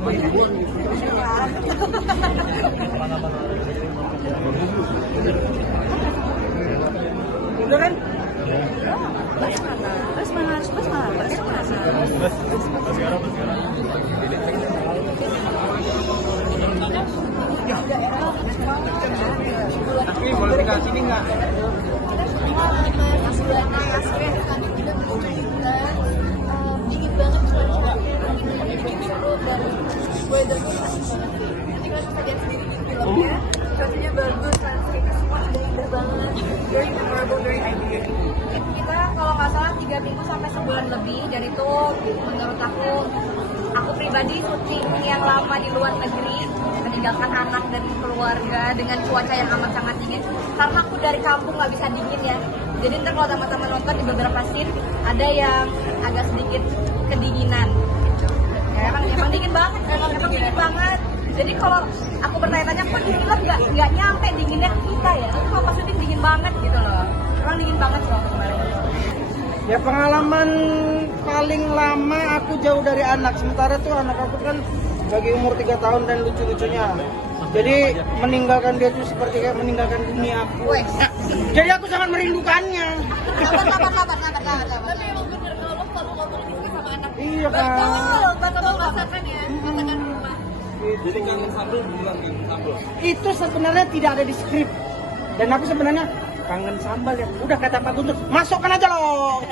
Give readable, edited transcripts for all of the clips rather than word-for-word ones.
Udah kan? Bus mana? Tapi boleh tinggal sini nggak? Dingin banget cuacanya, bikin seru dan weathernya asik banget sih. Nanti kalian bisa lihat sendiri di filmnya, cuacanya bagus, landscape-nya semua indah banget, very memorable, very iconic. Kita kalau nggak salah 3 minggu sampai sebulan lebih, dan itu menurut aku pribadi syuting yang lama di luar negeri, meninggalkan anak dan keluarga dengan cuaca yang amat sangat dingin. Karena aku dari kampung nggak bisa dingin ya. Jadi ntar kalau teman-teman nonton di beberapa scene ada yang agak sedikit kedinginan. Ya, emang dingin banget, emang dingin banget. Jadi kalau aku bertanya-tanya kok di film nggak nyampe dinginnya kita ya, tapi kalau pas syuting dingin banget gitu loh. Emang dingin banget loh kemarin. Ya pengalaman paling lama aku jauh dari anak. Sementara tuh anak aku kan lagi umur 3 tahun dan lucu-lucunya. Jadi meninggalkan dia tuh seperti kayak meninggalkan dunia aku. Jadi aku sangat merindukannya. Sabar. Tapi emang bener kalau lo selalu ngomong di sini sama anak. Iya kan. Betul masakan ya, masakan rumah. Jadi kangen sambal beneran kan sambal. Itu sebenarnya tidak ada di skrip. Dan aku sebenarnya kangen sambal ya. Udah kata Pak Guntur, masukkan aja loh.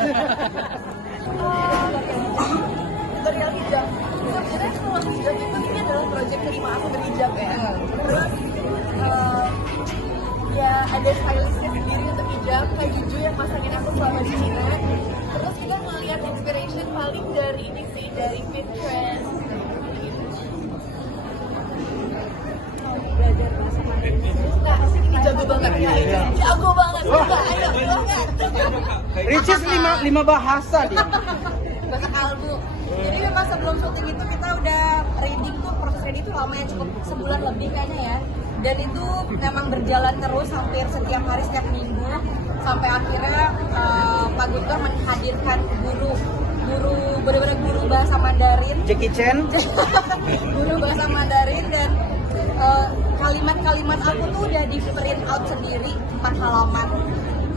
Tutorial hijab. Sebenarnya kalau hijab itu ini adalah proyek kelima aku berhijab ya. Terus ya ada stylistnya sendiri untuk hijab, kayak Juju yang pasangin aku selama di Cina. Terus kita ngeliat inspiration paling dari ini sih, dari Pinterest. Belajar bahasa Mandarin. Nah, ini jago banget ya. Jago banget. Ayo, Ricis 5 bahasa dia. bahasa kalbu. Jadi memang sebelum syuting itu kita udah reading tuh, proses reading tuh lama ya, cukup sebulan lebih kayaknya ya. Dan itu memang berjalan terus hampir setiap hari, setiap minggu, sampai akhirnya Pak Guntur menghadirkan bener-bener guru bahasa Mandarin. Jackie Chan. Guru bahasa Mandarin, dan kalimat-kalimat aku tuh udah di print out sendiri 4 halaman.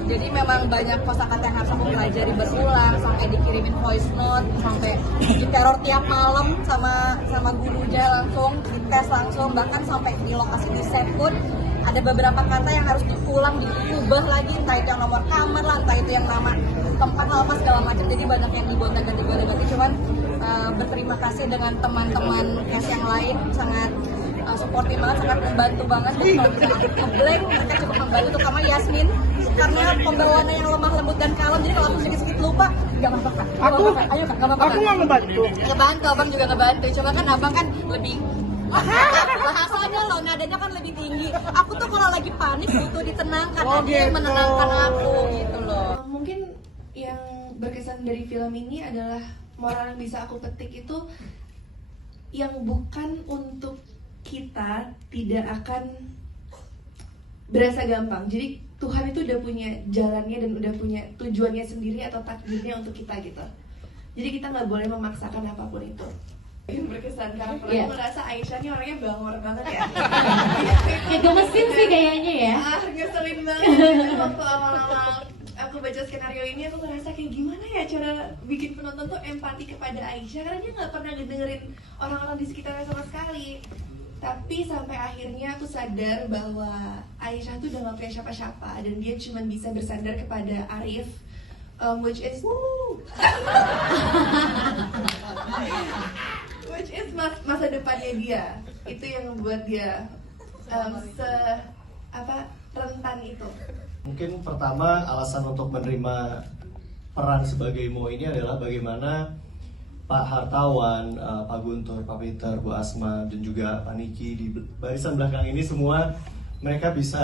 Jadi memang banyak kosakata yang harus aku pelajari berulang, sampai dikirimin voice note, sampai diteror tiap malam sama gurunya, langsung dites langsung, bahkan sampai di lokasi di set pun ada beberapa kata yang harus diulang, diubah lagi, entah itu yang nomor kamar lah, entah itu yang nama tempat lah, apa segala macam. Jadi banyak yang digonta-ganti. Cuman berterima kasih dengan teman-teman cast yang lain, sangat supportive banget, sangat membantu banget. Jadi kalau bisa ngeblank, mereka cukup membantu, terutama Yasmin, karena pembawaannya yang lemah lembut dan kalem. Jadi kalau aku sedikit lupa, nggak apa-apa kak. Ayo kak, nggak apa-apa. Aku nggak ngebantu. Ngebantu, abang juga ngebantu. Cuma kan abang kan lebih bahasanya loh, nadanya kan lebih tinggi. Aku tuh kalau lagi panik butuh ditenangkan, dia yang menenangkan aku gitu loh. Mungkin yang berkesan dari film ini adalah moral yang bisa aku petik itu, yang bukan untuk kita tidak akan berasa gampang. Jadi Tuhan itu udah punya jalannya dan udah punya tujuannya sendiri atau takdirnya untuk kita gitu. Jadi kita nggak boleh memaksakan apapun itu. Yang berkesan karena aku merasa Aisyah ini orangnya bangor banget ya. Kayak gemesin sih kayaknya ya. Ngeselin banget. Jadi waktu awal-awal aku baca skenario ini, aku ngerasa kayak gimana ya cara bikin penonton tuh empati kepada Aisyah, karena dia nggak pernah dengerin orang-orang di sekitarnya sama sekali. Tapi sampai akhirnya aku sadar bahwa Aisyah tuh udah gak punya siapa-siapa, dan dia cuma bisa bersandar kepada Arif, which is masa depannya dia. Itu yang membuat dia rentan itu. Mungkin pertama alasan untuk menerima peran sebagai Mo ini adalah bagaimana Pak Hartawan, Pak Guntur, Pak Peter, Bu Asma, dan juga Pak Niki di barisan belakang ini semua, mereka bisa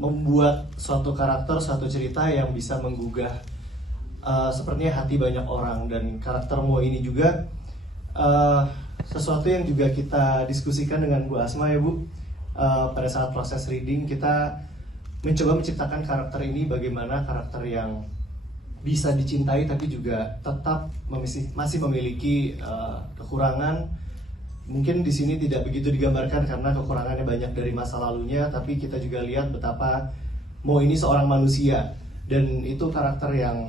membuat suatu karakter, suatu cerita yang bisa menggugah sepertinya hati banyak orang. Dan karakter Mo ini juga sesuatu yang juga kita diskusikan dengan Bu Asma ya Bu. Pada saat proses reading kita mencoba menciptakan karakter ini, bagaimana karakter yang bisa dicintai tapi juga tetap masih memiliki kekurangan mungkin di sini tidak begitu digambarkan karena kekurangannya banyak dari masa lalunya, tapi kita juga lihat betapa Mo ini seorang manusia dan itu karakter yang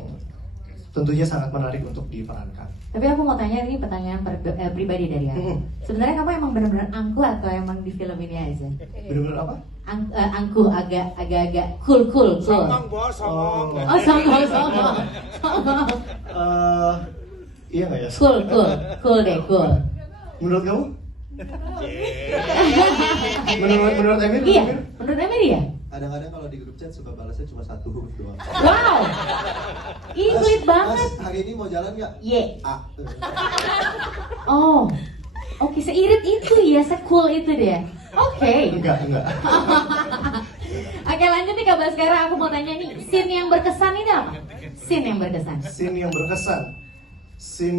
tentunya sangat menarik untuk diperankan. Tapi aku mau tanya, ini pertanyaan pribadi dari aku. Sebenarnya kamu emang benar-benar angkuh atau emang di film ini aja? Bener-bener apa? Angkuh, agak-agak cool. Songong bos, songong. Oh, songong. Iya nggak ya? Cool deh. Menurut kamu? menurut Emir? Iya, menurut Emir ya? Kadang-kadang kalau di grup chat suka balasnya cuma 1 huruf doang. Wow, ih sulit banget. Mas, hari ini mau jalan nggak? Y. A. Oh, oke, seirit itu ya, se-cool itu dia. Oke. Enggak. Oke, lanjut nih Kak Baskara, aku mau tanya nih, scene yang berkesan ini apa? Scene yang berkesan. Scene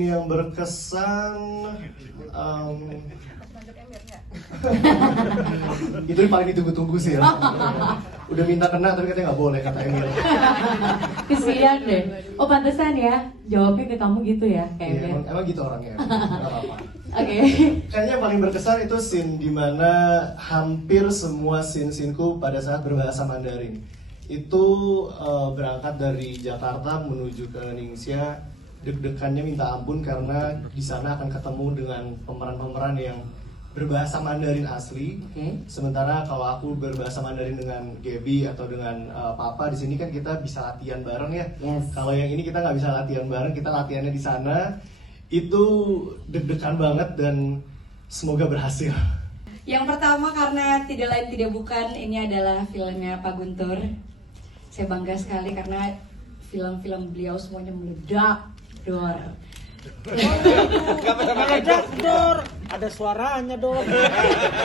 yang berkesan itu yang paling ditunggu-tunggu sih ya. Udah minta kena tapi katanya nggak boleh, kata Emil. Kesian deh. Oh pantesan ya, jawabnya ke kamu gitu ya, kayak Iya, emang gitu orangnya. Nggak apa-apa. Oke. Kayaknya yang paling berkesan itu scene dimana hampir semua scene-sceneku pada saat berbahasa Mandarin itu berangkat dari Jakarta menuju ke Ningxia, deg-degannya minta ampun karena di sana akan ketemu dengan pemeran-pemeran yang berbahasa Mandarin asli. Sementara kalau aku berbahasa Mandarin dengan Gaby atau dengan Papa di sini kan kita bisa latihan bareng ya. Yes. Kalau yang ini kita nggak bisa latihan bareng, kita latihannya di sana. Itu deg-degan banget dan semoga berhasil. Yang pertama karena tidak lain tidak bukan ini adalah filmnya Pak Guntur. Saya bangga sekali karena film-film beliau semuanya meledak dor. Meledak dor, ada suaranya dor.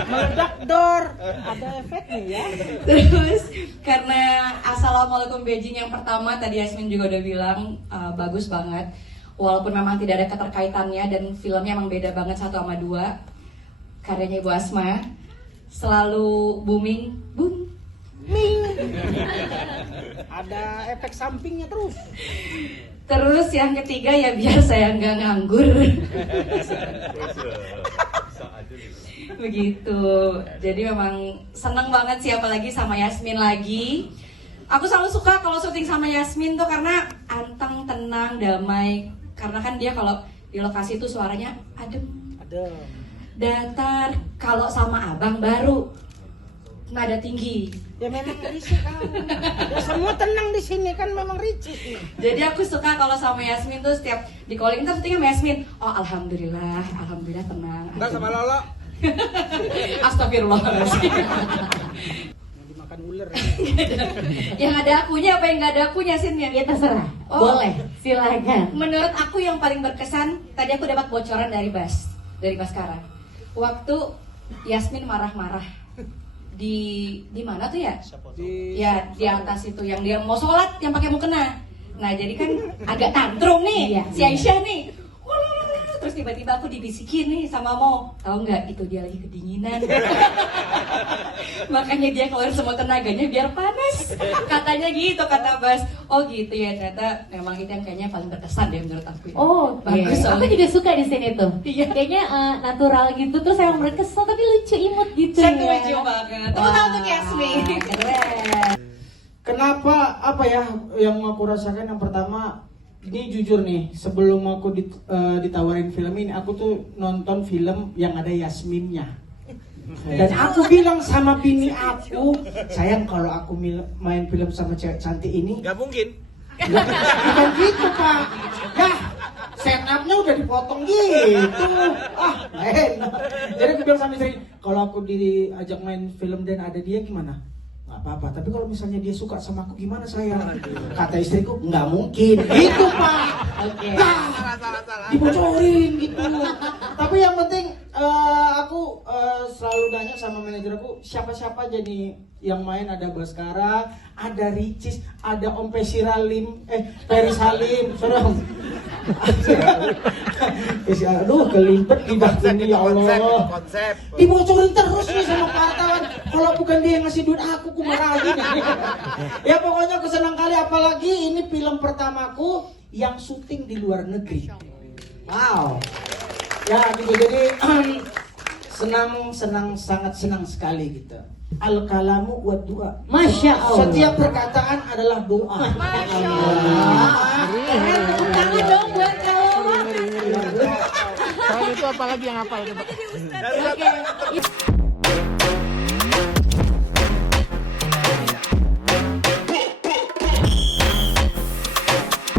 Meledak dor, ada efeknya ya. Terus karena Assalamualaikum Beijing yang pertama tadi Yasmin juga udah bilang bagus banget. Walaupun memang tidak ada keterkaitannya dan filmnya emang beda banget 1 sama 2. Karyanya Ibu Asma selalu booming. Ada efek sampingnya terus. Terus yang ketiga ya biar saya nggak nganggur. Begitu. Jadi memang seneng banget sih apalagi sama Yasmin lagi. Aku selalu suka kalau syuting sama Yasmin tuh karena anteng, tenang, damai. Karena kan dia kalau di lokasi itu suaranya adem, datar. Kalau sama abang baru nada tinggi. Ya memang risih kan. Ya semua tenang di sini kan memang risih. Jadi aku suka kalau sama Yasmin tuh setiap di calling tuh syutingnya sama Yasmin. Oh alhamdulillah tenang. Enggak sama Lolo. Astagfirullahaladzim. Dimakan ular. Yang ada akunya apa yang nggak ada akunya Sin ya? Ya terserah. Oh. Boleh, silakan. Menurut aku yang paling berkesan tadi aku dapat bocoran dari Baskara. Waktu Yasmin marah-marah di mana tuh ya? Di atas itu yang dia mau sholat yang pakai mukena. Nah jadi kan agak tantrum nih si Aisyah nih. Terus tiba-tiba aku dibisikin nih sama Mo, tahu nggak itu dia lagi kedinginan. Makanya dia keluar semua tenaganya biar panas. Katanya gitu kata Bas. Oh gitu ya, ternyata memang itu yang kayaknya paling berkesan deh menurut aku. Oh, bagus. Aku juga suka di sini tuh. Iya. Kayaknya natural gitu, terus emang berkesan tapi lucu imut gitu ya. Lucu banget. Tepuk tangan untuk Yasmin. Keren. Kenapa apa ya yang aku rasakan yang pertama, ini jujur nih, sebelum aku ditawarin film ini, aku tuh nonton film yang ada Yasminnya. Dan aku bilang sama bini aku, sayang kalau aku main film sama cewek cantik ini, Gak mungkin. bukan gitu Pak. Ya, setupnya udah dipotong gitu. Enak. Jadi aku bilang sama istri, kalau aku diajak main film dan ada dia gimana? Gak apa-apa, tapi kalau misalnya dia suka sama aku gimana saya? Kata istriku, nggak mungkin. Gitu Pak. Oke. Dibocorin gitu. Tapi yang penting aku selalu nanya sama manajer aku, siapa-siapa jadi yang main. Ada Baskara, ada Ricis, ada Om Peri Salim, sorry. Aduh kelimpet di ini ya Allah. Konsep. Dibocorin terus nih sama wartawan. Kalau bukan dia yang ngasih duit aku marahin. Ya pokoknya aku senang kali, apalagi ini film pertamaku yang syuting di luar negeri. Wow. Ya gitu, jadi sangat senang sekali kita. Al-kalamu wa doa. Masya Allah. Setiap perkataan adalah doa. Masya Allah. Keren, tepuk tangan dong buat kalau. Kalau itu apalagi yang hafal coba. Oke.